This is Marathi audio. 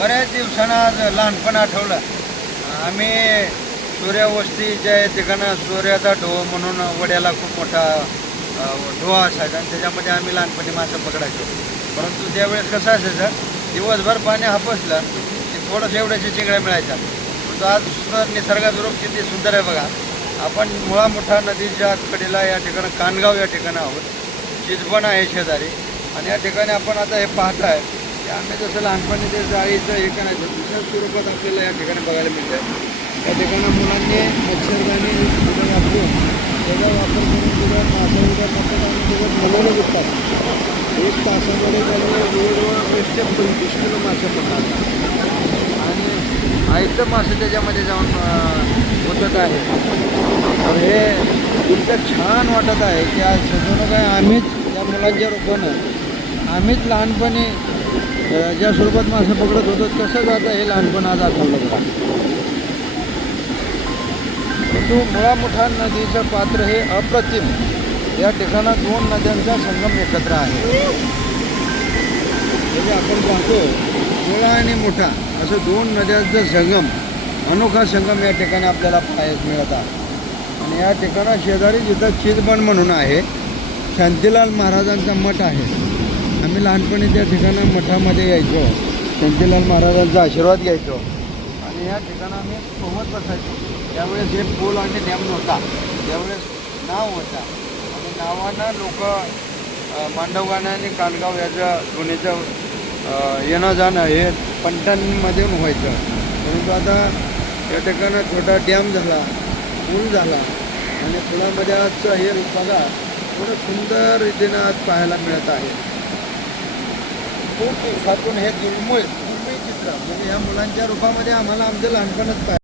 बऱ्याच दिवसानं आज लहानपण आठवलं. आम्ही सूर्यवस्ती ज्या ठिकाणं सूर्याचा ढो म्हणून वड्याला खूप मोठा ढोवा असायचा आणि त्याच्यामध्ये आम्ही लहानपणी मासे पकडायचो. परंतु त्यावेळेस कसं असायचं दिवसभर पाणी हापसलं की थोडंसं एवढ्याशी चिंगड्या मिळायच्या. परंतु आज सुद्धा निसर्गाचं रूप किती सुंदर आहे बघा. आपण मुळा मोठा नदीच्या कडेला या ठिकाणी कानगाव या ठिकाणी आहोत. चिजबण आहे शेजारी. आणि या ठिकाणी आपण आता हे पाहत आहे की आम्ही जसं लहानपणी ते जाळीचं हे करायचं दुसऱ्या स्वरूपात आपल्याला या ठिकाणी बघायला मिळतं. त्या ठिकाणी मुलांनी मच्छरदाणी तिथं वापरून त्याचा वापर करून तिथं मासा उद्या पकडून आणि तिथं बनवलं विकतात एक तासामध्ये त्यांनी जवळजवळ वीस पंचवीस किलो मासे पकडतात आणि आयतं मासे त्याच्यामध्ये जाऊन अं, आहे. तर हे इतकं छान वाटत आहे की आज सजवणं काय आम्हीच या मुलांच्या रूपानं आम्हीच लहानपणी ज्या स्वरूपात मासे पकडत होतो तसंच आता हे लहानपण आज आठवलं परंतु मुळामुठा नदीचं पात्र हे अप्रतिम. या ठिकाणात दोन नद्यांचा संगम एकत्र आहे. म्हणजे आपण पाहतो मुळा आणि मोठा असं दोन नद्यांचा संगम अनोखा संगम या ठिकाणी आपल्याला पाहायला मिळत आहे. आणि या ठिकाणा शेजारी जिथं चितबण म्हणून आहे. शांतीलाल महाराजांचा मठ आहे. आम्ही लहानपणी त्या ठिकाणा मठामध्ये यायचो. शांतीलाल महाराजांचा आशीर्वाद घ्यायचो. आणि या ठिकाणं आम्ही सोबत बसायचो. त्यावेळेस हे पूल आणि डॅम नव्हता. त्यावेळेस नाव होता. आणि नावानं लोक मांडवगाणं आणि कानगाव याचं दोन्हीचं येणं जाणं हे पंटांमधून व्हायचं. परंतु आता या ठिकाणं छोटा डॅम झाला पूल झाला. आणि पुलामध्ये आजचं हे बघा थोडं सुंदर रीतीनं आज पाहायला मिळत आहे. खूप दिवसातून हे दुर्मिळ दुर्मिळ चित्र. म्हणजे या मुलांच्या रूपामध्ये आम्हाला आमचं लहानपणच पाहिजे